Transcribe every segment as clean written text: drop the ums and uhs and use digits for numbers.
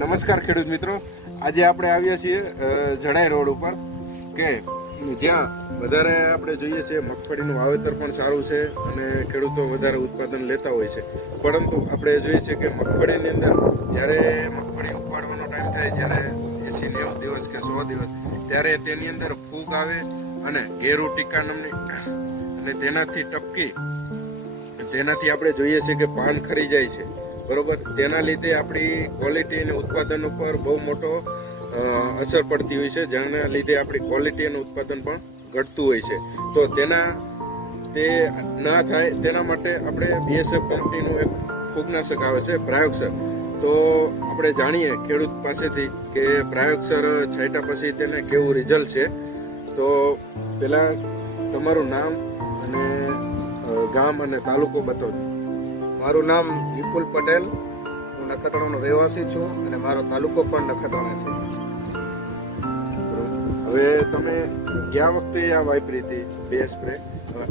નમસ્કાર ખેડૂત મિત્રો, આજે આપણે આવ્યા છીએ જડાઈ રોડ ઉપર કે જ્યાં વધારે આપણે જોઈએ છીએ મગફળીનું વાવેતર પણ સારું છે અને ખેડૂતો વધારે ઉત્પાદન લેતા હોય છે. પરંતુ આપણે જોઈએ છીએ કે મગફળીની અંદર જ્યારે મગફળી ઉપાડવાનો ટાઈમ થાય, જ્યારે 80-90 દિવસ કે 100 દિવસ, ત્યારે તેની અંદર ફૂગ આવે અને ગેરુ ટીકા નામની અને તેનાથી ટપકી, તેનાથી આપણે જોઈએ છીએ કે પાન ખરી જાય છે. બરોબર, તેના લીધે આપણી ક્વોલિટી અને ઉત્પાદન ઉપર બહુ મોટો અસર પડતી હોય છે, જેના લીધે આપણી ક્વોલિટી અને ઉત્પાદન પણ ઘટતું હોય છે. તો તે ના થાય તેના માટે આપણે BSF કંપનીનું એક ફૂગનાશક આવે છે, પ્રાયોગસર. તો આપણે જાણીએ ખેડૂત પાસેથી કે પ્રાયોગસર છાંટ્યા પછી તેને કેવું રિઝલ્ટ છે. તો પહેલા તમારું નામ અને ગામ અને તાલુકો બતાવજો. મારું નામ વિપુલ પટેલ, હું નખત્રાણાનો રહેવાસી છું અને મારો તાલુકો પણ નખત્રાણા છે. હવે તમે ગયા વખતે આ વાપરી હતી 2 સ્પ્રે,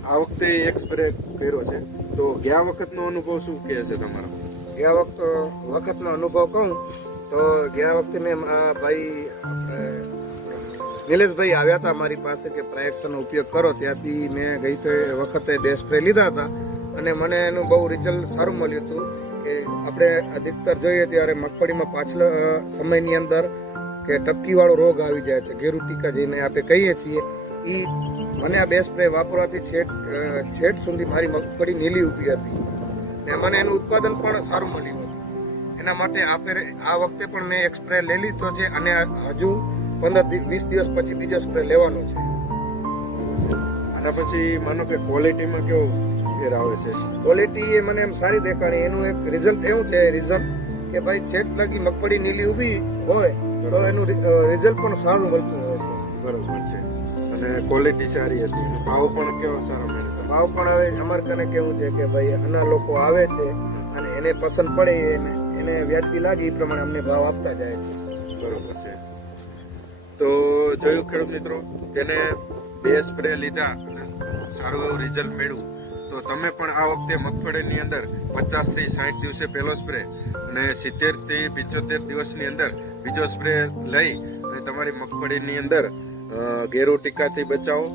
આ વખતે 1 સ્પ્રે કર્યો છે, તો ગયા વખતનો અનુભવ શું કહે છે તમારો? ગયા વખતનો અનુભવ કહું તો ગયા વખતે મેં આ ભાઈ નિલેશભાઈ આવ્યા હતા મારી પાસે કે પ્રાયોગસરનો ઉપયોગ કરો, ત્યાંથી મેં ગઈ વખતે 2 સ્પ્રે લીધા હતા અને મને એનું બહુ રિઝલ્ટ સારું મળ્યું હતું. કે આપણે અધિકતર જોઈએ ત્યારે મગફળીમાં પાછલા સમયની અંદર કે ટપકીવાળો રોગ આવી જાય છે, ગેરુ ટીકા જેને આપણે કહીએ છીએ. એ મને આ 2 સ્પ્રે વાપરવાથી છેટ સુધી મારી મગફળી નીલી ઊભી હતી ને મને એનું ઉત્પાદન પણ સારું મળ્યું હતું. એના માટે આ વખતે પણ મેં 1 સ્પ્રે લઈ લીધો છે અને હજુ 15-20 દિવસ પછી બીજો સ્પ્રે લેવાનો છે. આના પછી માનો કે ક્વોલિટીમાં કેવો ફેર આવે છે? ક્વોલિટી એ મને એમ સારી દેખાણી. એનું એક રિઝલ્ટ એવું છે કે ભાઈ છેટ લગી મગફળી નીલી ઊભી હોય તો એનું રિઝલ્ટ પણ સારું મળતું હોય છે. બરોબર છે. અને ક્વોલિટી સારી હતી, ભાવ પણ કેવો સારો મળ્યો? ભાવ પણ હવે અમારે કને કેવું છે કે ભાઈ આના લોકો આવે છે અને એને પસંદ પડે, એને વ્યાજબી લાગે એ પ્રમાણે અમને ભાવ આપતા જાય છે. બરોબર છે. તો જોયું ખેડૂત મિત્રો, તેને 2 સ્પ્રે લીધા અને સારું એવું રિઝલ્ટ મળ્યું. તો તમે પણ આ વખતે મગફળીની અંદર 50 થી 60 દિવસે પહેલો સ્પ્રે અને 70 થી 75 દિવસની અંદર બીજો સ્પ્રે લઈ અને તમારી મગફળીની અંદર ગેરુ ટીકાથી બચાવો